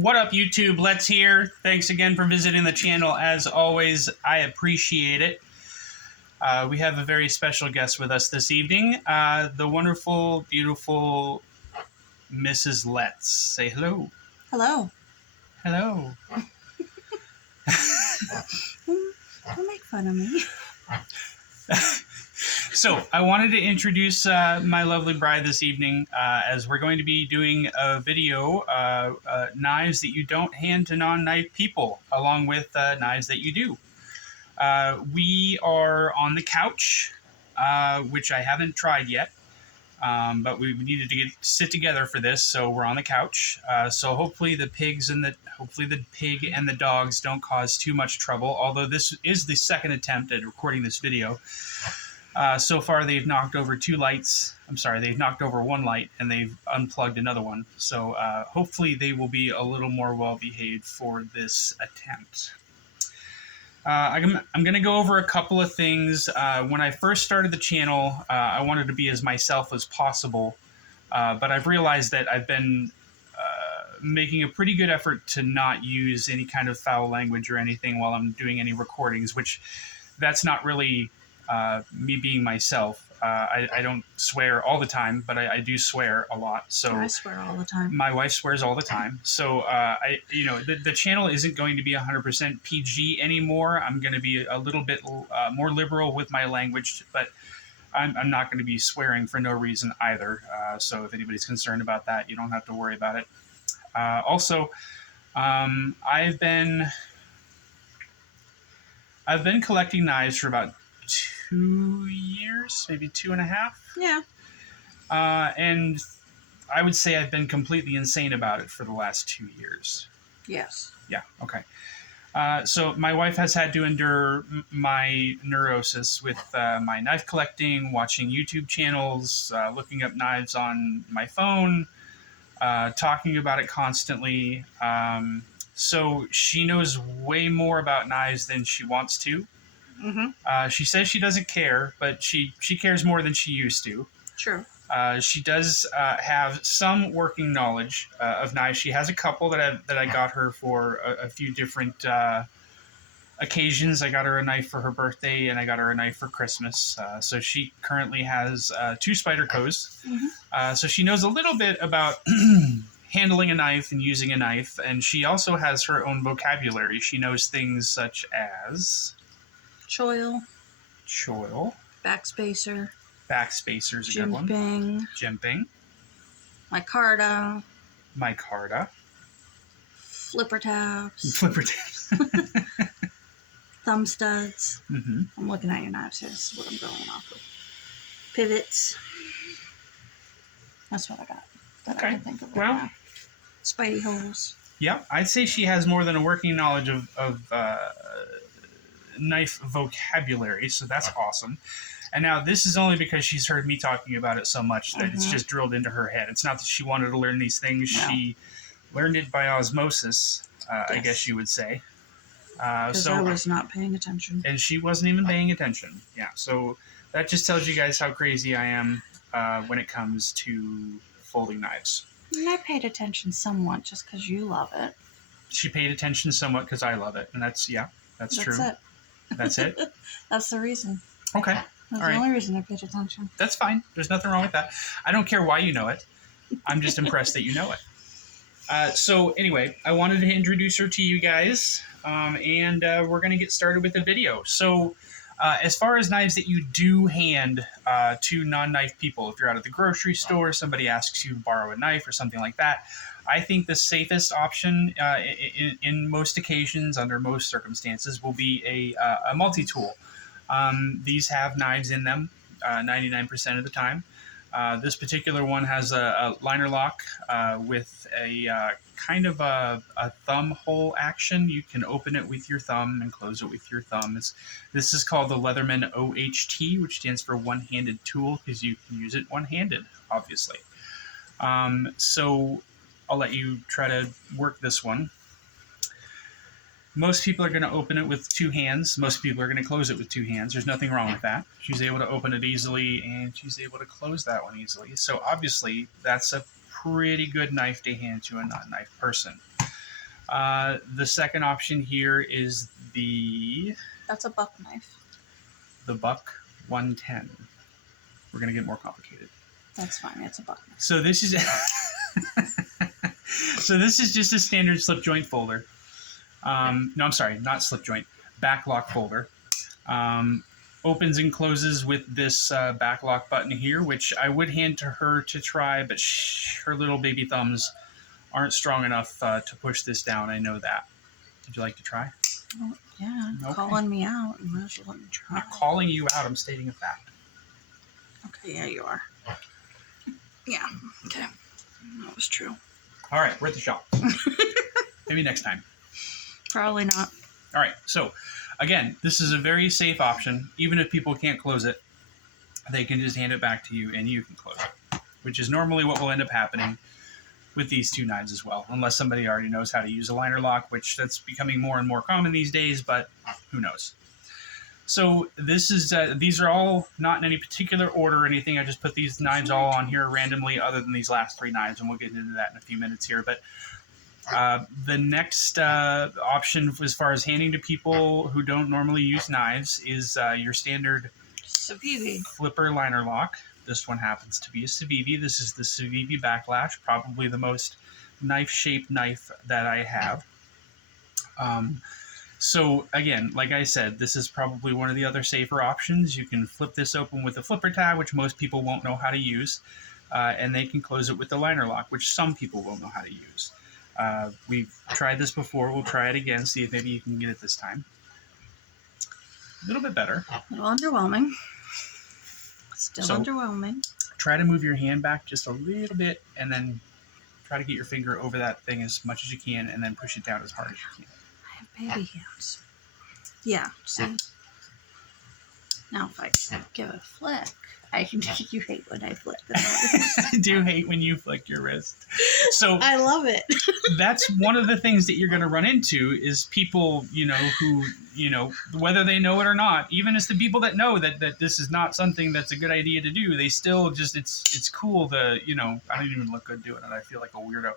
What up, YouTube? Let's here. Thanks again for visiting the channel. As always, I appreciate it. We have a very special guest with us this evening, the wonderful, beautiful Mrs. Letts. Say hello. Hello. Hello. Don't make fun of me. So, I wanted to introduce my lovely bride this evening, as we're going to be doing a video, knives that you don't hand to non-knife people, along with knives that you do. We are on the couch, which I haven't tried yet, but we needed to sit together for this, so we're on the couch. So hopefully the pig and the dogs don't cause too much trouble, although this is the second attempt at recording this video. So far, they've knocked over they've knocked over one light, and they've unplugged another one. So hopefully they will be a little more well-behaved for this attempt. I'm going to go over a couple of things. When I first started the channel, I wanted to be as myself as possible, but I've realized that I've been making a pretty good effort to not use any kind of foul language or anything while I'm doing any recordings, which that's not really me being myself. I don't swear all the time, but I do swear a lot. So I swear all the time. My wife swears all the time. So the channel isn't going to be 100% PG anymore. I'm going to be a little bit more liberal with my language, but I'm not going to be swearing for no reason either. So if anybody's concerned about that, you don't have to worry about it. Also, I've been collecting knives for about 2 years, maybe 2.5. Yeah. And I would say I've been completely insane about it for the last 2 years. Yes. Yeah, okay. So my wife has had to endure my neurosis with my knife collecting, watching YouTube channels, looking up knives on my phone, talking about it constantly. So she knows way more about knives than she wants to. Mm-hmm. She says she doesn't care, but she cares more than she used to. True. She does have some working knowledge of knives. She has a couple that I got her for a few different occasions. I got her a knife for her birthday, and I got her a knife for Christmas. So she currently has 2 spydercos. Mm-hmm. So she knows a little bit about handling a knife and using a knife, and she also has her own vocabulary. She knows things such as Choil. Backspacer. Backspacer's a good one. Jimping. Micarta. Flipper tabs. Thumb studs. Mm-hmm. I'm looking at your knives here. This is what I'm going off of. Pivots. That's what I got. That I can think of right now. Spidey holes. Yeah, I'd say she has more than a working knowledge of knife vocabulary, so that's awesome. And now this is only because she's heard me talking about it so much that it's just drilled into her head. It's not that she wanted to learn these things. No. She learned it by osmosis, yes. I guess you would say. Because I was not paying attention. And she wasn't even paying attention. Yeah, so that just tells you guys how crazy I am when it comes to folding knives. And I paid attention somewhat just because you love it. She paid attention somewhat because I love it. And that's true. That's it? That's the reason. Okay. That's the only reason I paid attention. That's fine. There's nothing wrong with that. I don't care why you know it. I'm just impressed that you know it. So anyway, I wanted to introduce her to you guys, and we're going to get started with the video. So as far as knives that you do hand to non-knife people, if you're out at the grocery store, somebody asks you to borrow a knife or something like that, I think the safest option in most occasions, under most circumstances, will be a multi-tool. These have knives in them 99% of the time. This particular one has a liner lock with a kind of a thumb hole action. You can open it with your thumb and close it with your thumb. This is called the Leatherman OHT, which stands for one-handed tool, because you can use it one-handed, obviously. So I'll let you try to work this one. Most people are going to open it with 2 hands. Most people are going to close it with 2 hands. There's nothing wrong with that. She's able to open it easily, and she's able to close that one easily. So obviously, that's a pretty good knife to hand to a non-knife person. The second option here is That's a buck knife. the Buck 110. We're going to get more complicated. That's fine. It's a buck knife. So this is so this is just a standard slip joint folder. No, I'm sorry, not slip joint, back lock folder. Opens and closes with this back lock button here, which I would hand to her to try, but her little baby thumbs aren't strong enough to push this down. I know that. Would you like to try? Oh, yeah, Okay. calling me out. You might as well let me I'm try. not calling you out. I'm stating a fact. Okay, yeah, you are. Yeah, okay. That was true. All right, we're at the shop. Maybe next time. Probably not. All right, so again, this is a very safe option. Even if people can't close it, they can just hand it back to you and you can close it, which is normally what will end up happening with these two knives as well, unless somebody already knows how to use a liner lock, which that's becoming more and more common these days, but who knows. So this is these are all not in any particular order or anything. I just put these knives all on here randomly, other than these last three knives, and we'll get into that in a few minutes here. But the next option as far as handing to people who don't normally use knives is your standard Civivi. flipper liner lock. This one happens to be a civivi. This is the civivi backlash, probably the most knife-shaped knife that I have. So again, like I said, this is probably one of the other safer options. You can flip this open with a flipper tab, which most people won't know how to use, and they can close it with the liner lock, which some people won't know how to use. We've tried this before. We'll try it again, see if maybe you can get it this time. A little bit better. A little underwhelming. Still So, underwhelming. Try to move your hand back just a little bit, and then try to get your finger over that thing as much as you can, and then push it down as hard as you can. I have baby hands. Yeah, see? Now if I give it a flick, you hate when I flick the knife. I do hate when you flick your wrist. So I love it. that's one of the things that you're going to run into is people, who, whether they know it or not, even as the people that know that this is not something that's a good idea to do, they still just, it's cool to, I don't even look good doing it. I feel like a weirdo.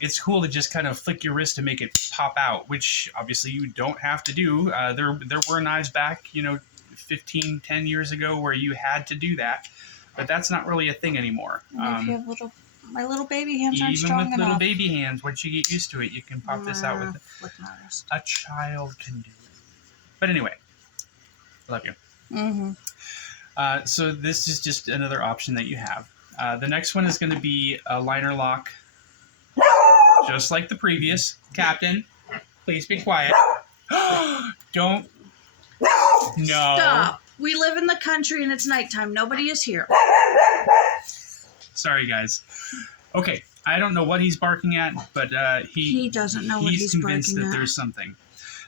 It's cool to just kind of flick your wrist to make it pop out, which obviously you don't have to do. There were knives back, 10 years ago where you had to do that, but that's not really a thing anymore. And if you have my little baby hands aren't Even strong with enough. little baby hands, once you get used to it, you can pop this out with it. Flick my wrist. A child can do it. But anyway, love you. Mm-hmm. So this is just another option that you have. The next one is going to be a liner lock, just like the previous. Captain, please be quiet. Don't. No. Stop. We live in the country and it's nighttime. Nobody is here. Sorry, guys. Okay, I don't know what he's barking at, but He doesn't know what he's convinced barking that at. there's something.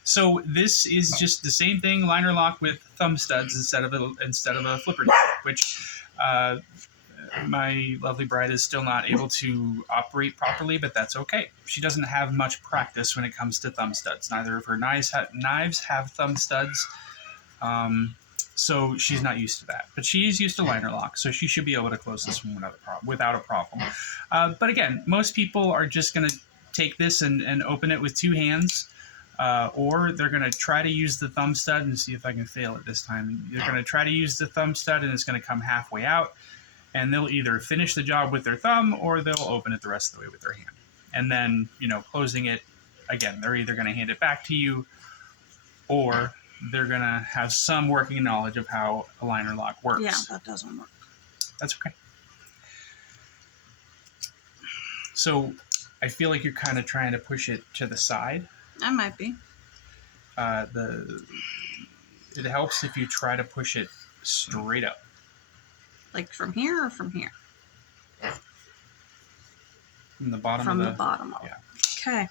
So this is just the same thing, liner lock with thumb studs instead of a flipper, which my lovely bride is still not able to operate properly, but that's okay. She doesn't have much practice when it comes to thumb studs. Neither of her knives have thumb studs, so she's not used to that. But she is used to liner lock, so she should be able to close this one without a problem. But again, most people are just going to take this and open it with two hands, or they're going to try to use the thumb stud and see if I can fail it this time. They're going to try to use the thumb stud, and it's going to come halfway out. And they'll either finish the job with their thumb or they'll open it the rest of the way with their hand. And then, closing it, again, they're either going to hand it back to you or they're going to have some working knowledge of how a liner lock works. Yeah, that doesn't work. That's okay. So I feel like you're kind of trying to push it to the side. I might be. It helps if you try to push it straight up. Like from here or from here? From the bottom From of the bottom of it. Yeah. Okay.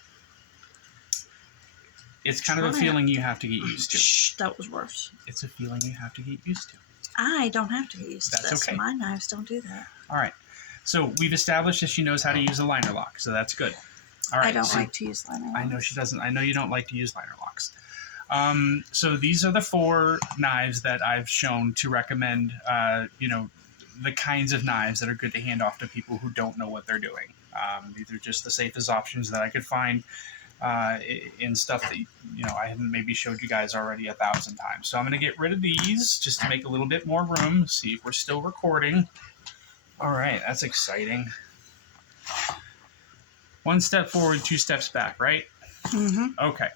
It's kind of a feeling you have to get used to. Shh, that was worse. It's a feeling you have to get used to. I don't have to get used to That's this. okay. My knives don't do that. All right. So we've established that she knows how to use a liner lock, so that's good. All right. I don't like to use liner locks. I know she doesn't. I know you don't like to use liner locks. So these are the 4 knives that I've shown to recommend, the kinds of knives that are good to hand off to people who don't know what they're doing. These are just the safest options that I could find in stuff that, I haven't maybe showed you guys already 1,000 times. So I'm going to get rid of these just to make a little bit more room, see if we're still recording. All right, that's exciting. One step forward, 2 steps back, right? Mm-hmm. Okay,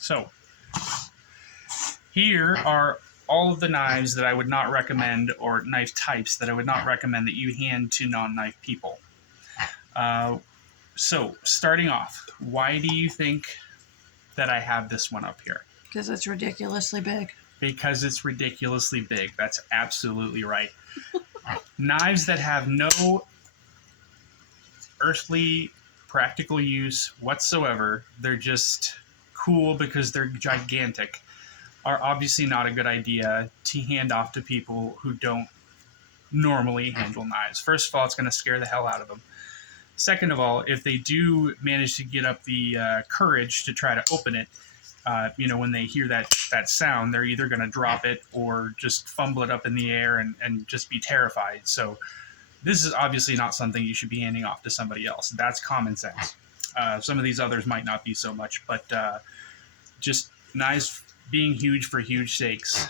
so here are all of the knives that I would not recommend, or knife types that I would not recommend that you hand to non-knife people. So, starting off, why do you think that I have this one up here? Because it's ridiculously big. Because it's ridiculously big. That's absolutely right. Knives that have no earthly practical use whatsoever, they're just cool because they're gigantic, are obviously not a good idea to hand off to people who don't normally handle knives. First of all, it's going to scare the hell out of them. Second of all, if they do manage to get up the courage to try to open it, when they hear that sound, they're either going to drop it or just fumble it up in the air and just be terrified. So this is obviously not something you should be handing off to somebody else. That's common sense. Some of these others might not be so much, but just knives being huge for huge sakes,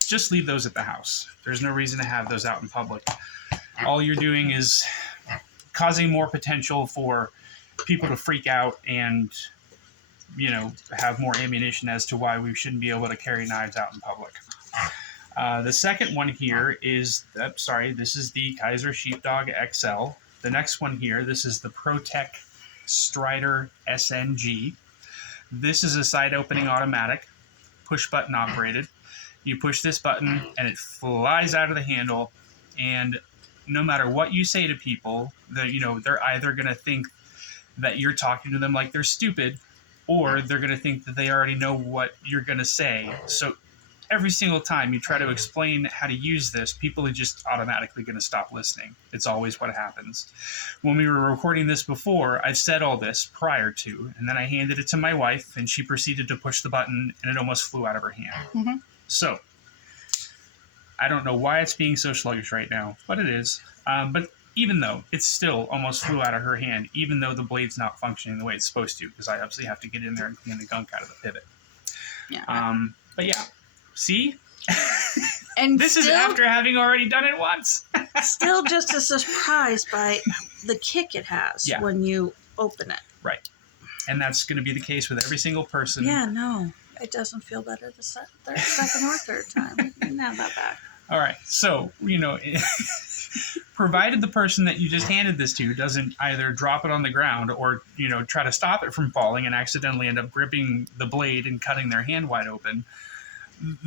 just leave those at the house. There's no reason to have those out in public. All you're doing is causing more potential for people to freak out and, have more ammunition as to why we shouldn't be able to carry knives out in public. The second one here is, this is the Kizer Sheepdog XL. The next one here, this is the Protech Strider SNG. This is a side opening automatic, push button operated. You push this button and it flies out of the handle, and no matter what you say to people, they're either going to think that you're talking to them like they're stupid, or they're going to think that they already know what you're going to say. So every single time you try to explain how to use this, people are just automatically going to stop listening. It's always what happens. When we were recording this before, I said all this prior to, and then I handed it to my wife, and she proceeded to push the button, and it almost flew out of her hand. Mm-hmm. So I don't know why it's being so sluggish right now, but it is. But even though it still almost flew out of her hand, even though the blade's not functioning the way it's supposed to, because I obviously have to get in there and clean the gunk out of the pivot. Yeah. But yeah, see? And this is after having already done it once. Still just as surprised by the kick it has when you open it. Right. And that's going to be the case with every single person. Yeah, no. It doesn't feel better the second or third time. You can have that back. All right. So, provided the person that you just handed this to doesn't either drop it on the ground or, try to stop it from falling and accidentally end up gripping the blade and cutting their hand wide open,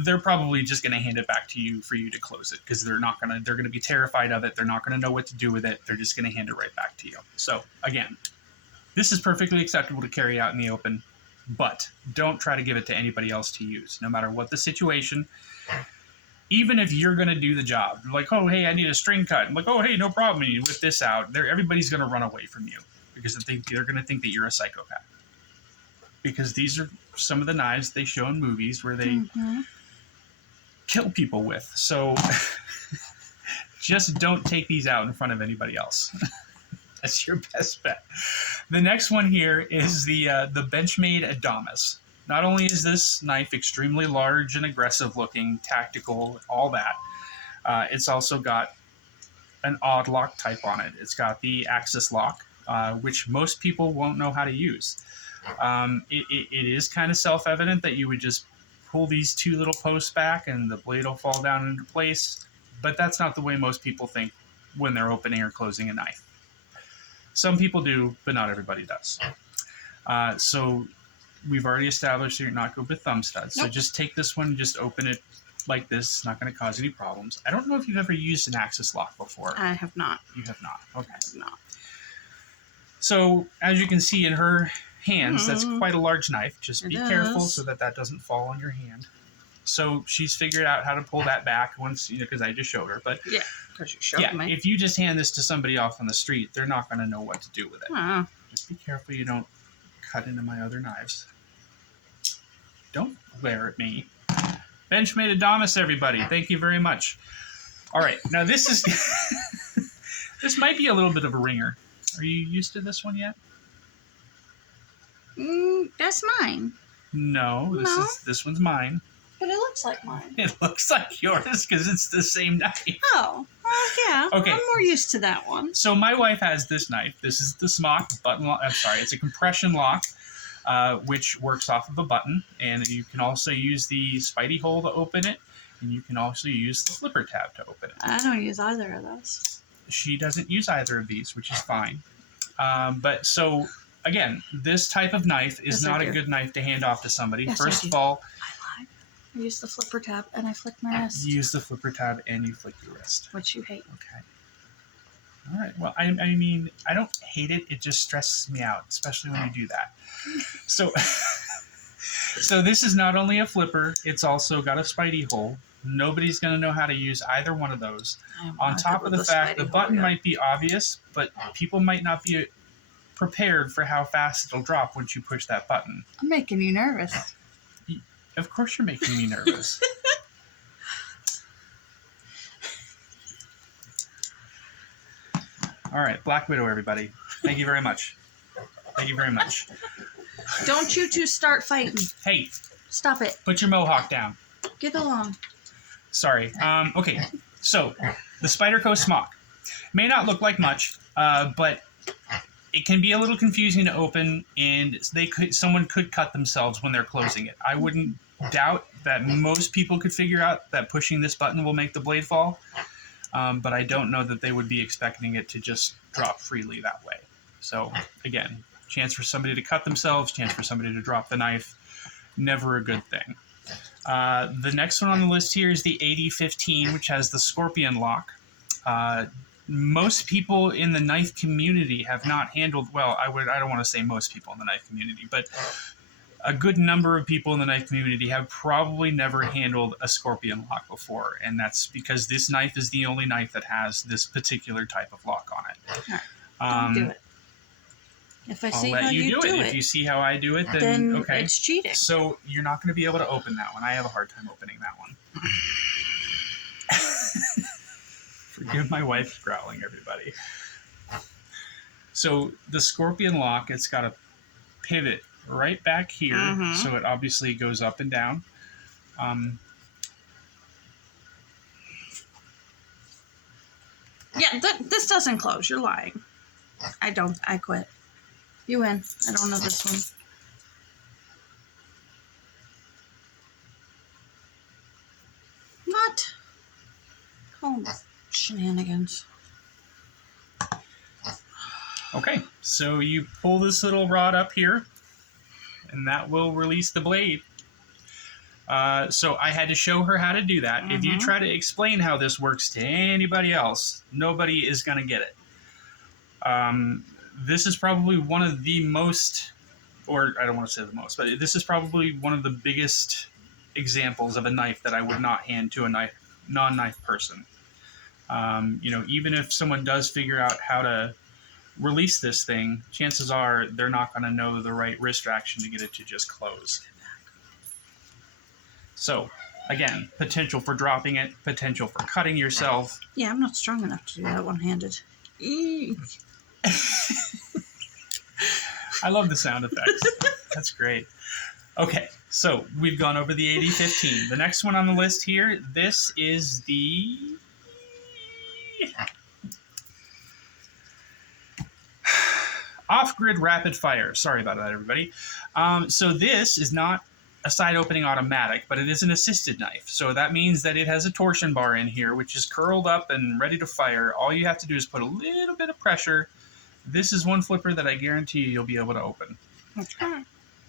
they're probably just going to hand it back to you for you to close it, because they're going to be terrified of it. They're not going to know what to do with it. They're just going to hand it right back to you. So, again, this is perfectly acceptable to carry out in the open, but don't try to give it to anybody else to use, no matter what the situation. Even if you're going to do the job, like, oh, hey, I need a string cut. I'm like, oh, hey, no problem. And you whip this out. Everybody's going to run away from you because they're going to think that you're a psychopath. Because these are some of the knives they show in movies where they kill people with. So just don't take these out in front of anybody else. That's your best bet. The next one here is the benchmade Adamas. Not only is this knife extremely large and aggressive looking, tactical, all that, it's also got an odd lock type on it. It's got the axis lock, which most people won't know how to use. It is kind of self-evident that you would just pull these two little posts back and the blade will fall down into place, but that's not the way most people think when they're opening or closing a knife. Some people do, but not everybody does. So we've already established that you're not good with thumb studs. Nope. So just take this one, just open it like this. It's not going to cause any problems. I don't know if you've ever used an axis lock before. I have not. You have not. Okay. I have not. So as you can see in her hands, that's quite a large knife. Just be careful so that doesn't fall on your hand. So she's figured out how to pull that back once, because I just showed her. But yeah, because you showed me. If you just hand this to somebody off on the street, they're not going to know what to do with it. Just be careful you don't cut into my other knives. Don't glare at me. Benchmade Adamas, everybody. Thank you very much. All right, now this is this might be a little bit of a ringer. Are you used to this one yet? That's mine. No, this one's mine. But it looks like mine. It looks like yours because it's the same knife. Oh, well, yeah. Okay. I'm more used to that one. So my wife has this knife. This is the smock button lock. I'm sorry, it's a compression lock, which works off of a button. And you can also use the Spidey hole to open it. And you can also use the flipper tab to open it. I don't use either of those. She doesn't use either of these, which is fine. But so, again, this type of knife is not a good knife to hand off to somebody. Yes, First of all, I lied. I use the flipper tab and I flick my wrist. you use the flipper tab and you flick your wrist. Which you hate. Okay. All right. Well, I mean, I don't hate it. It just stresses me out, especially when you do that. So, so this is not only a flipper, it's also got a Spidey hole. Nobody's going to know how to use either one of those. On top of the fact, the button might be obvious, but people might not be prepared for how fast it'll drop once you push that button. I'm making you nervous. Of course you're making me nervous. All right, Black Widow, everybody. Thank you very much. Thank you very much. Don't you two start fighting. Hey. Stop it. Put your mohawk down. Get along. Sorry. Okay, so the spyderco smock may not look like much, but it can be a little confusing to open, and someone could cut themselves when they're closing it. I wouldn't doubt that most people could figure out that pushing this button will make the blade fall, but I don't know that they would be expecting it to just drop freely that way. So again, chance for somebody to cut themselves, chance for somebody to drop the knife, never a good thing. The next one on the list here is the 8015, which has the scorpion lock. Most people in the knife community have not handled, well, I don't want to say most people in the knife community, but a good number of people in the knife community have probably never handled a scorpion lock before, and that's because this knife is the only knife that has this particular type of lock on it. Don't do it. If I see how you do it. If you see how I do it, then okay. It's cheating. So you're not going to be able to open that one. I have a hard time opening that one. Forgive my wife's growling, everybody. So the scorpion lock, it's got a pivot right back here, so it obviously goes up and down. Yeah, this doesn't close. You're lying. I quit. You win. I don't know this one. What? Call them shenanigans. Okay, so you pull this little rod up here, and that will release the blade. So I had to show her how to do that. If you try to explain how this works to anybody else, nobody is going to get it. This is probably one of the most, or I don't want to say the most, but this is probably one of the biggest examples of a knife that I would not hand to a non-knife person. Even if someone does figure out how to release this thing, chances are they're not going to know the right wrist action to get it to just close. So, again, potential for dropping it, potential for cutting yourself. Yeah, I'm not strong enough to do that one-handed. I love the sound effects. That's great. Okay, so we've gone over the 8015. The next one on the list here, this is the off-grid rapid fire. Sorry about that, everybody. So this is not a side opening automatic, but it is an assisted knife. So that means that it has a torsion bar in here, which is curled up and ready to fire. All you have to do is put a little bit of pressure. This is one flipper that I guarantee you'll be able to open. Okay.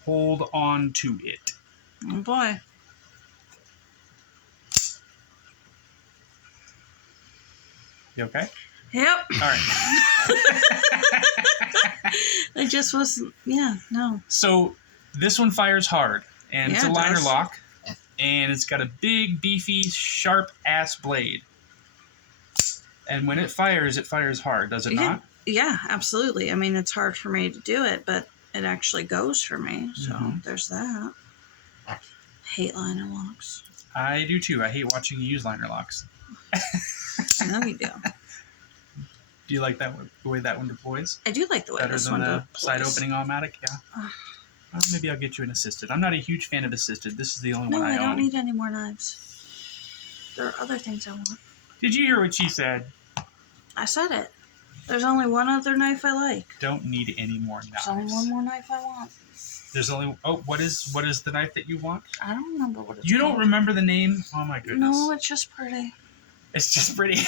Hold on to it. Oh boy. You okay? Yep. All right. I just wasn't, no. So this one fires hard, and it's a liner does. lock, and it's got a big, beefy, sharp-ass blade. And when it fires hard, does it not? Yeah, absolutely. I mean, it's hard for me to do it, but it actually goes for me, so there's that. I hate liner locks. I do too. I hate watching you use liner locks. I know you do. Do you like that one, the way that one deploys? I do like the way Better this than one the deploys. side opening automatic? Yeah. Well, maybe I'll get you an assisted. I'm not a huge fan of assisted. This is the only one I No, I own. don't need any more knives. There are other things I want. Did you hear what she said? I said it. There's only one other knife I like. Don't need any more knives. There's only one more knife I want. There's only... Oh, what is the knife that you want? I don't remember what it's You called. don't remember the name? Oh my goodness. No, it's just pretty. It's just pretty.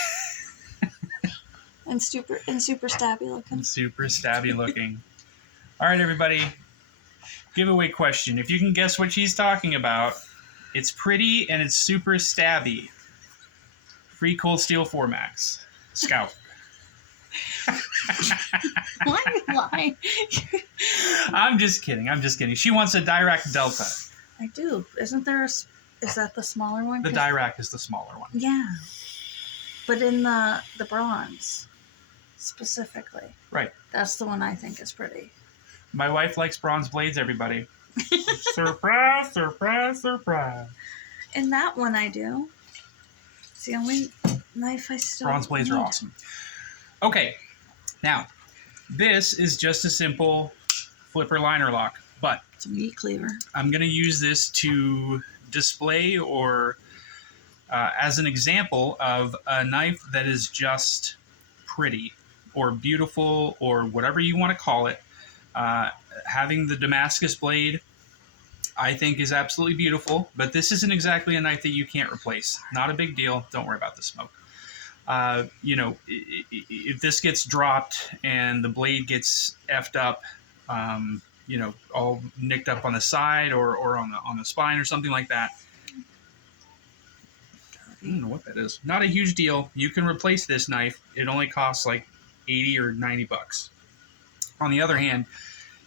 And super stabby looking. Super stabby looking. All right, everybody. Giveaway question. If you can guess what she's talking about, it's pretty and it's super stabby. Free Cold Steel 4 Max. Scout. Why are you lying? I'm just kidding. She wants a Dirac Delta. I do. Isn't there is that the smaller one? The Dirac is the smaller one. Yeah. But in the bronze, specifically. Right. That's the one I think is pretty. My wife likes bronze blades, everybody. Surprise, surprise, surprise. And that one I do. It's the only knife I still Bronze blades need. are awesome. Okay, now, this is just a simple flipper liner lock, but It's a meat cleaver. I'm going to use this to display or as an example of a knife that is just pretty or beautiful or whatever you want to call it. Having the Damascus blade, I think, is absolutely beautiful, but this isn't exactly a knife that you can't replace. Not a big deal. Don't worry about the smoke. You know, if this gets dropped and the blade gets effed up, you know, all nicked up on the side or on the spine or something like that, I don't know what that is. Not a huge deal. You can replace this knife. It only costs like 80 or 90 bucks. On the other hand,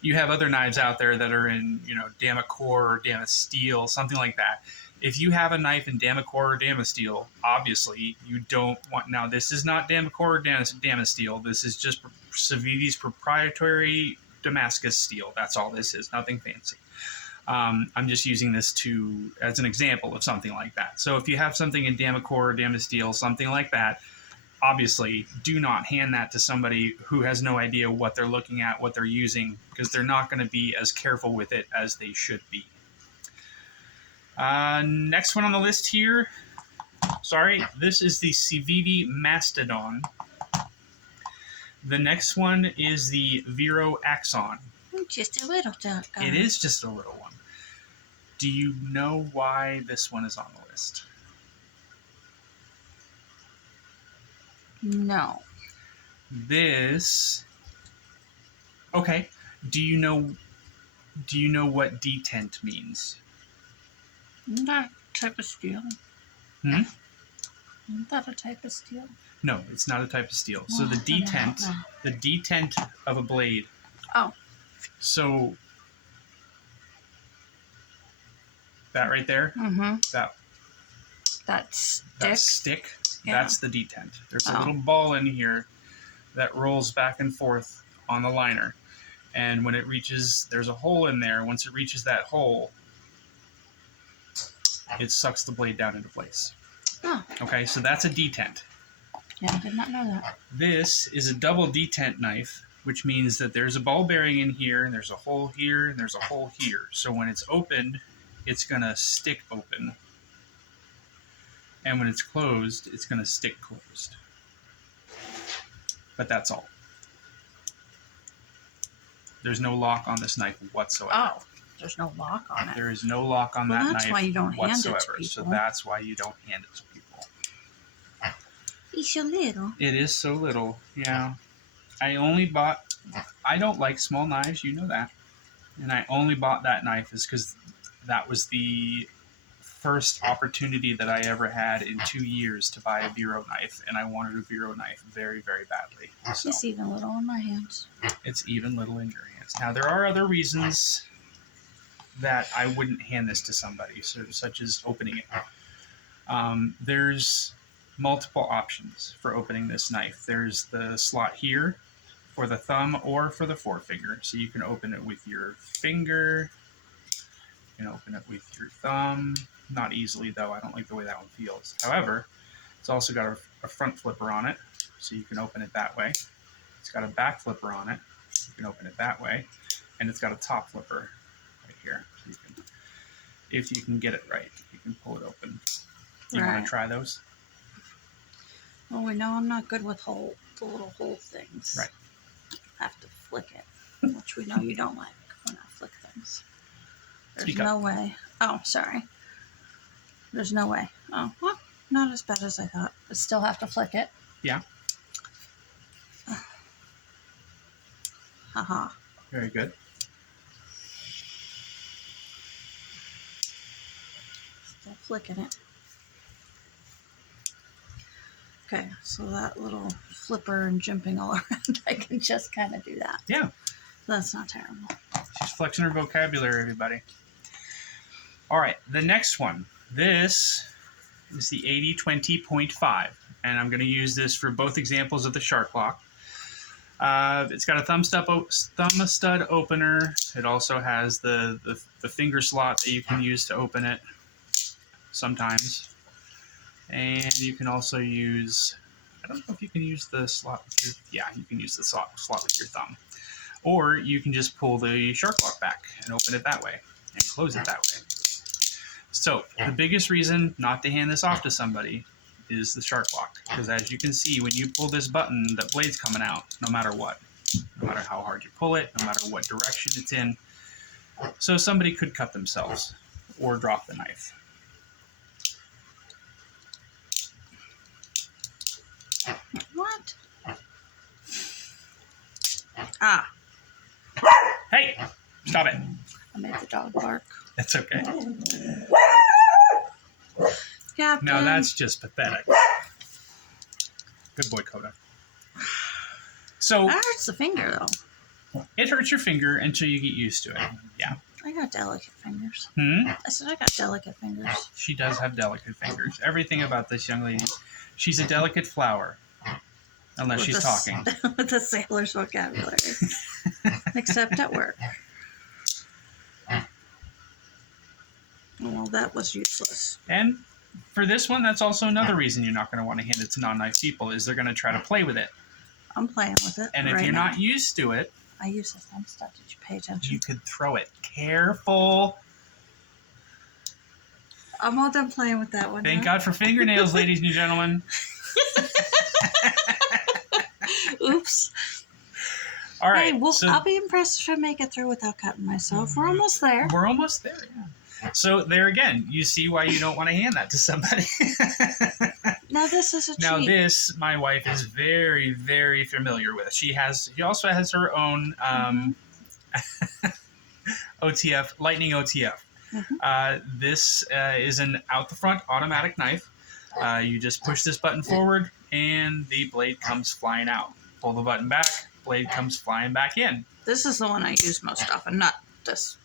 you have other knives out there that are in, you know, Demko or Damasteel, something like that. If you have a knife in Demko or Damasteel, obviously you don't want... Now, this is not Demko or Damasteel. This is just Civivi's proprietary Damascus steel. That's all this is. Nothing fancy. I'm just using this as an example of something like that. So if you have something in Demko or Damasteel, something like that, obviously, do not hand that to somebody who has no idea what they're looking at, what they're using, because they're not going to be as careful with it as they should be. Next one on the list here. Sorry, this is the Civivi Mastodon. The next one is the Vero Axon. Just a little guy. It is just a little one. Do you know why this one is on the list? No. This... Okay. Do you know what detent means? Isn't that a type of steel? Hmm? Isn't that a type of steel? No, it's not a type of steel. So the Then I don't detent, know. the detent of a blade. Oh. So that right there, Mm-hmm. that stick, Yeah. that's the detent. There's a Oh. little ball in here that rolls back and forth on the liner. And when it reaches, there's a hole in there. Once it reaches that hole, it sucks the blade down into place. Oh. Okay, so that's a detent. Yeah, I did not know that. This is a double detent knife, which means that there's a ball bearing in here, and there's a hole here, and there's a hole here. So when it's opened, it's going to stick open. And when it's closed, it's going to stick closed. But that's all. There's no lock on this knife whatsoever. Oh, there's no lock on it. There is no lock on Well, that that's knife why you don't hand it to whatsoever. So people. that's why you don't hand it to people. He's so little. It is so little, yeah. I don't like small knives, you know that. And I only bought that knife is because that was the first opportunity that I ever had in 2 years to buy a Vero knife. And I wanted a Vero knife very, very badly. So It's even little in my hands. it's even little in your hands. Now, there are other reasons that I wouldn't hand this to somebody, such as opening it. There's multiple options for opening this knife. There's the slot here for the thumb or for the forefinger. So you can open it with your finger. You can open it with your thumb. Not easily, though. I don't like the way that one feels. However, it's also got a front flipper on it. so you can open it that way. It's got a back flipper on it. You can open it that way. And it's got a top flipper right here. So you can, if you can get it right, you can pull it open. You want to try those? Well, we know I'm not good with the little hole things. Right. I have to flick it, which we know you don't like when I flick things. There's Speak no up. way. Oh, sorry. There's no way. Oh, well, not as bad as I thought. But still have to flick it. Yeah. Haha. Very good. Still flicking it. Okay, so that little flipper and jumping all around, I can just kind of do that. Yeah. That's not terrible. She's flexing her vocabulary, everybody. All right, the next one. This is the 80-20.5, and I'm going to use this for both examples of the shark lock. It's got a thumb stud opener. It also has the finger slot that you can use to open it sometimes. And you can also use, I don't know if you can use the slot with your, yeah, you can use the slot with your thumb. Or you can just pull the shark lock back and open it that way and close it that way. So the biggest reason not to hand this off to somebody is the shark lock. Because as you can see, when you pull this button, the blade's coming out no matter what. No matter how hard you pull it, no matter what direction it's in. So somebody could cut themselves or drop the knife. What? Ah, Hey, stop it. I made the dog bark. That's okay. Captain. Now that's just pathetic. Good boy, Coda. So That hurts the finger, though. it hurts your finger until you get used to it. Yeah. I got delicate fingers. Hmm? I said I got delicate fingers. She does have delicate fingers. Everything about this young lady, she's a delicate flower. Unless she's talking. With the sailor's vocabulary. Except at work. Well, that was useless. And for this one, that's also another reason you're not going to want to hand it to non-knife people, is they're going to try to play with it. I'm playing with it. And if right you're now. not used to it, I use the thumb stud. Did you pay attention? you could throw it. Careful. I'm all done playing with that one. Thank God for fingernails, ladies and gentlemen. Oops. All right. Hey, well, so I'll be impressed if I make it through without cutting myself. We're almost there. we're almost there. Yeah. So there again, you see why you don't want to hand that to somebody. Now this is a Now treat. this, my wife is very, very familiar with. She also has her own OTF, Lightning OTF. This is an out the front automatic knife. You just push this button forward and the blade comes flying out. Pull the button back, blade comes flying back in. This is the one I use most often, not this.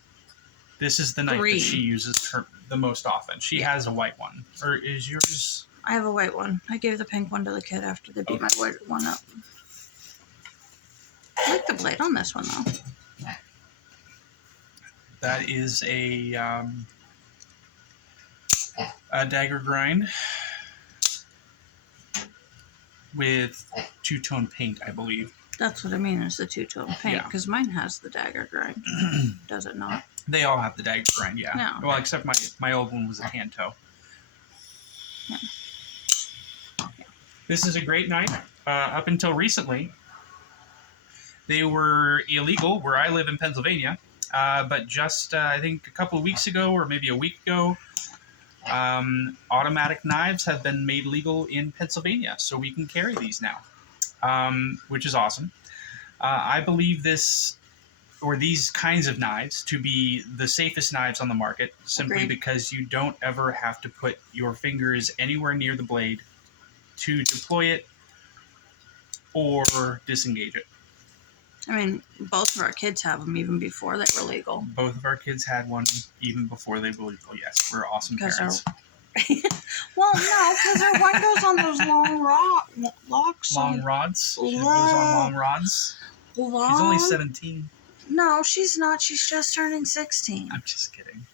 This is the knife Green. that she uses the most often. She has a white one. Or is yours? I have a white one. I gave the pink one to the kid after they beat my white one up. I like the blade on this one, though. That is a dagger grind with two-tone paint, I believe. That's what I mean, is the two-tone paint. Yeah. Because mine has the dagger grind. Does it not? They all have the dagger grind, yeah. No. Well, except my old one was a hand toe. Yeah. This is a great knife. Up until recently, they were illegal where I live in Pennsylvania. But just, I think, a couple of weeks ago, or maybe a week ago, automatic knives have been made legal in Pennsylvania. So we can carry these now, which is awesome. I believe this, or these kinds of knives, to be the safest knives on the market, simply Agreed. because you don't ever have to put your fingers anywhere near the blade to deploy it or disengage it. I mean, both of our kids have them even before they were legal. Both of our kids had one even before they were legal. Yes, we're awesome parents. Well, no, because our one goes on those long locks. Long rods? She goes Long- on long rods? Long? She's only 17. No, she's not. She's just turning 16. I'm just kidding.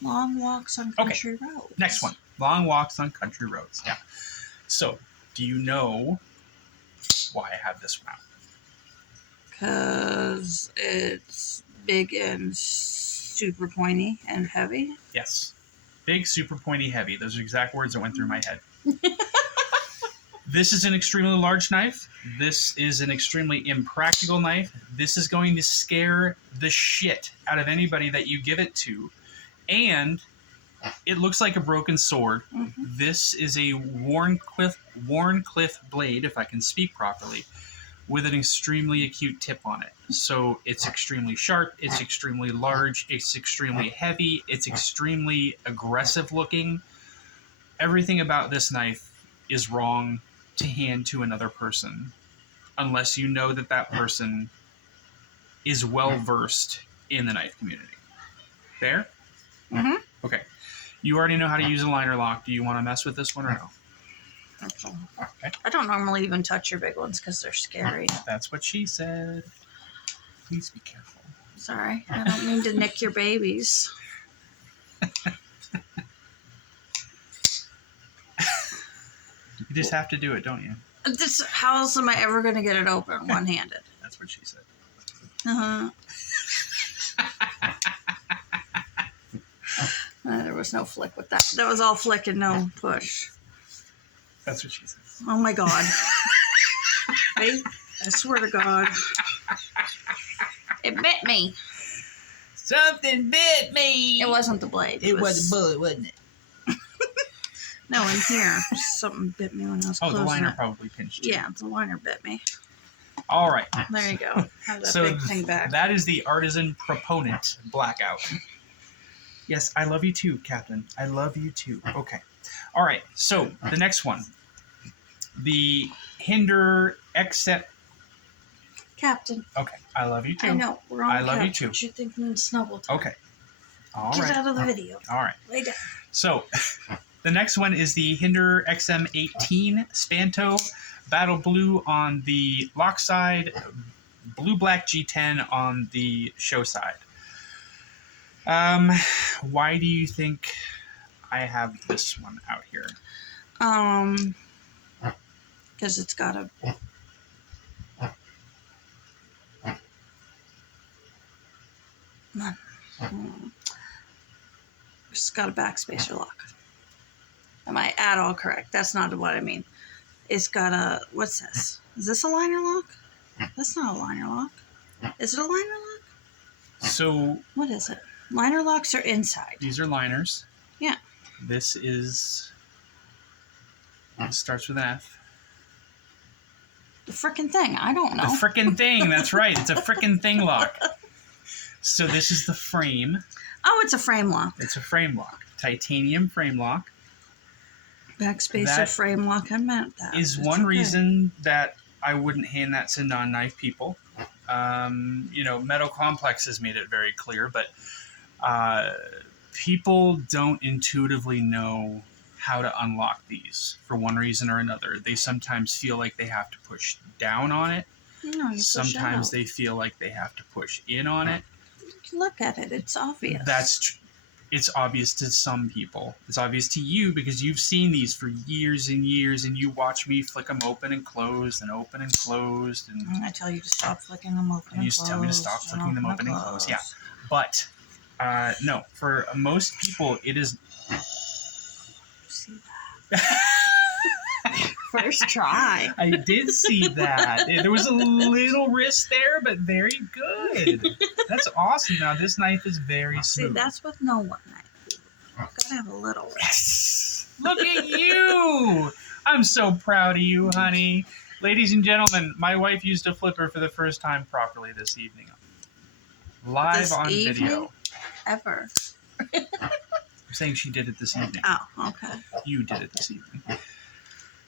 Long walks on country roads. Next one. Long walks on country roads. Yeah. So, do you know why I have this one out. Because it's big and super pointy and heavy. Yes. Big, super pointy, heavy. Those are exact words that went through my head. This is an extremely large knife. This is an extremely impractical knife. This is going to scare the shit out of anybody that you give it to. And it looks like a broken sword. Mm-hmm. This is a Warncliffe blade, if I can speak properly, with an extremely acute tip on it. So it's extremely sharp, it's extremely large, it's extremely heavy, it's extremely aggressive looking. Everything about this knife is wrong to hand to another person unless you know that that person is well versed in the knife community. Fair? Mm-hmm. Okay. You already know how to use a liner lock. Do you want to mess with this one or no? Okay. I don't normally even touch your big ones because they're scary. That's what she said. Please be careful. Sorry, I don't mean to nick your babies. You just have to do it, don't you? How else am I ever going to get it open one-handed? That's what she said. Uh-huh. There was no flick with that. That was all flick and no push. That's what she said. Oh my God. Hey, I swear to God. It bit me. Something bit me. It wasn't the blade. It was a bullet, wasn't it? No, in here. Something bit me when I was closing the liner it. probably pinched you. Yeah, the liner bit me. All right. There you go. Have that So big thing back. that is the Artisan Proponent Blackout. Yes, I love you too, Captain. I love you too. Okay. All right. So the next one. The Hinderer XF. Captain. Okay. I love you too. I know. We're on I the love you couch. too. What you thinking in snuggle time? Okay. All Get right. out of the video. All right. Lay down. So the next one is the Hinderer XM18 Spanto. Battle blue on the lock side. Blue-black G10 on the show side. Why do you think I have this one out here? Because it's got a... It's got a backspacer lock. Am I at all correct? That's not what I mean. It's got a... What's this? Is this a liner lock? That's not a liner lock. Is it a liner lock? So... What is it? Liner locks are inside. These are liners. Yeah. This is... It starts with an F. The frickin' thing. I don't know. The frickin' thing. That's right. It's a frickin' thing lock. So this is the frame. Oh, it's a frame lock. It's a frame lock. Titanium frame lock. Backspacer That frame lock. I meant that. Is It's one okay. reason that I wouldn't hand that to non-knife people. Metal Complex has made it very clear, but people don't intuitively know how to unlock these for one reason or another. They sometimes feel like they have to push down on it. No, you push Sometimes out. they feel like they have to push in on it. Look at it. It's obvious. It's obvious to some people. It's obvious to you because you've seen these for years and years, and you watch me flick them open and closed and open and closed. And I tell you to stop flicking them open you just tell me to stop flicking them open and closed. Yeah. But, no, for most people, it is... See that? First try. I did see that. There was a little risk there, but very good. That's awesome. Now, this knife is very See, smooth. that's with no one knife. Gotta have a little risk. Yes! Look at you! I'm so proud of you, honey. Ladies and gentlemen, my wife used a flipper for the first time properly this evening. Live This on evening? video. Ever. I'm saying she did it this evening. Oh, okay. You did it this evening.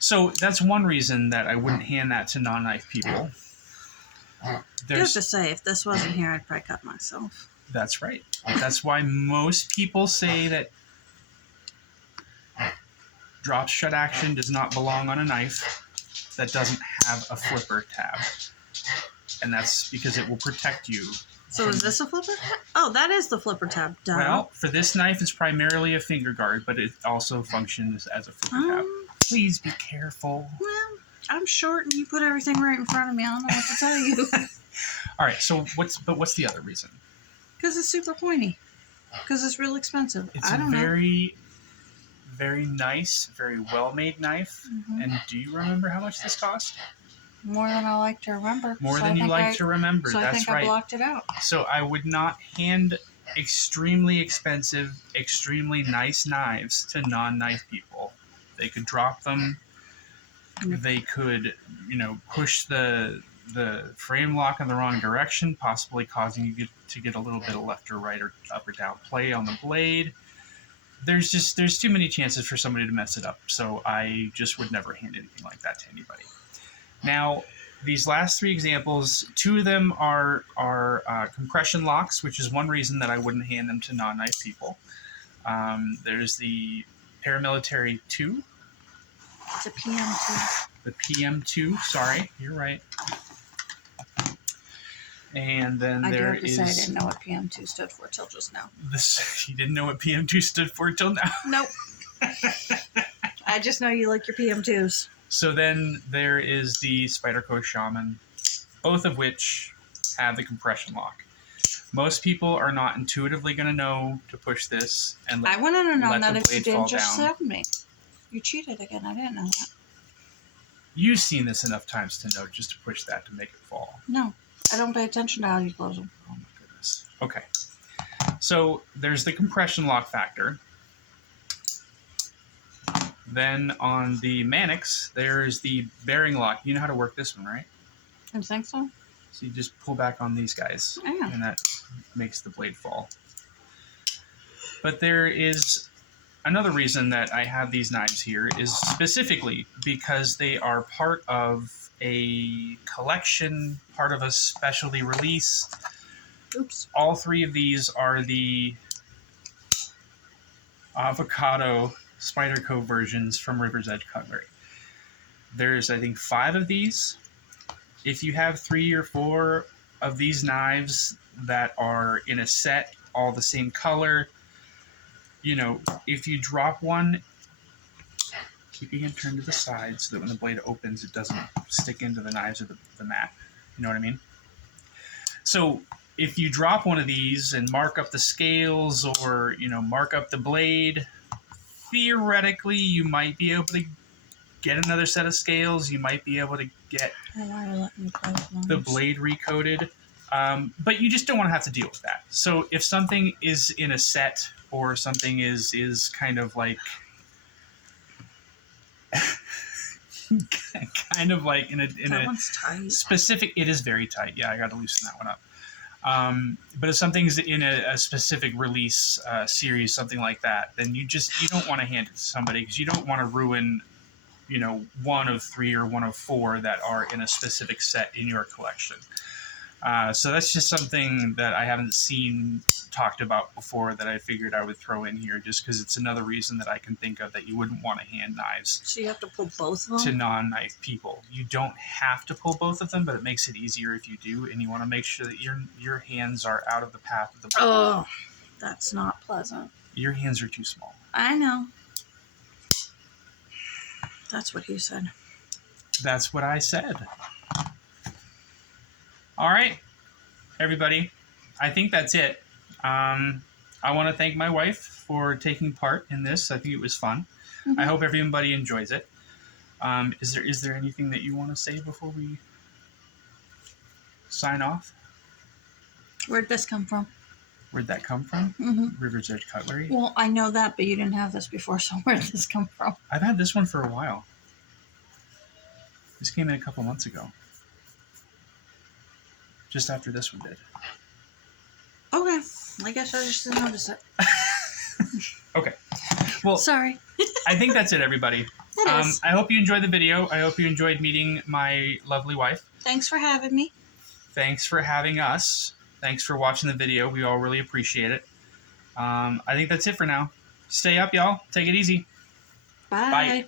So that's one reason that I wouldn't hand that to non-knife people. Just to say, if this wasn't here, I'd probably cut myself. That's right. That's why most people say that drop shut action does not belong on a knife that doesn't have a flipper tab. And that's because it will protect you. So is this a flipper tab? Oh, that is the flipper tab. Duh. Well, for this knife, it's primarily a finger guard, but it also functions as a flipper tab. Please be careful. Well, I'm short and you put everything right in front of me. I don't know what to tell you. All right. So what's the other reason? Because it's super pointy. Because it's real expensive. It's I don't know. very, very nice, very well-made knife. Mm-hmm. And do you remember how much this cost? More than I like to remember. More than you like to remember. So That's I think right. I blocked it out. So I would not hand extremely expensive, extremely nice knives to non-knife people. They could drop them. They could, push the frame lock in the wrong direction, possibly causing you to get a little bit of left or right or up or down play on the blade. There's too many chances for somebody to mess it up. So I just would never hand anything like that to anybody. Now, these last three examples, two of them are compression locks, which is one reason that I wouldn't hand them to non-knife people. There's the Paramilitary 2. It's a PM2. The PM2, sorry, you're right. And then I do there have to is... say I didn't know what PM2 stood for till just now. You didn't know what PM2 stood for till now? Nope. I just know you like your PM2s. So then there is the Spyderco Shaman, both of which have the compression lock. Most people are not intuitively going to know to push this and let, I wouldn't have known that if you fall didn't just down. send me. You cheated again. I didn't know that. You've seen this enough times to know just to push that to make it fall. No, I don't pay attention to how you close them. Oh my goodness. Okay. So there's the compression lock factor. Then on the Mannix, there's the bearing lock. You know how to work this one, right? You think so? So you just pull back on these guys, Yeah. and that makes the blade fall. But there is another reason that I have these knives here is specifically because they are part of a collection, part of a specialty release. Oops. All three of these are the avocado Spyderco versions from River's Edge Cutlery. There's, I think, 5 of these. If you have 3 or 4 of these knives that are in a set, all the same color, if you drop one, keeping it turned to the side so that when the blade opens, it doesn't stick into the knives or the mat. You know what I mean? So if you drop one of these and mark up the scales or, mark up the blade, theoretically, you might be able to get another set of scales. You might be able to get the blade recoated. But you just don't want to have to deal with that. So if something is in a set or something is kind of like in That a one's tight. specific, it is very tight. Yeah, I got to loosen that one up. But if something's in a specific release series, something like that, then you don't want to hand it to somebody because you don't want to ruin, one of 3 or one of 4 that are in a specific set in your collection. So that's just something that I haven't seen talked about before that I figured I would throw in here just because it's another reason that I can think of that you wouldn't want to hand knives So you have to pull both of to them? non-knife people. You don't have to pull both of them, but it makes it easier if you do, and you want to make sure that your hands are out of the path of the blade. Oh, that's not pleasant. Your hands are too small. I know. That's what he said. That's what I said. All right, everybody. I think that's it. I want to thank my wife for taking part in this. I think it was fun. Mm-hmm. I hope everybody enjoys it. Is there anything that you want to say before we sign off? Where'd this come from? Where'd that come from? Mm-hmm. River's Edge Cutlery. Well, I know that, but you didn't have this before, so where did this come from? I've had this one for a while. This came in a couple months ago. Just after this one did. Okay. I guess I just didn't notice it. Okay. Well, sorry. I think that's it, everybody. It is. I hope you enjoyed the video. I hope you enjoyed meeting my lovely wife. Thanks for having me. Thanks for having us. Thanks for watching the video. We all really appreciate it. I think that's it for now. Stay up, y'all. Take it easy. Bye. Bye.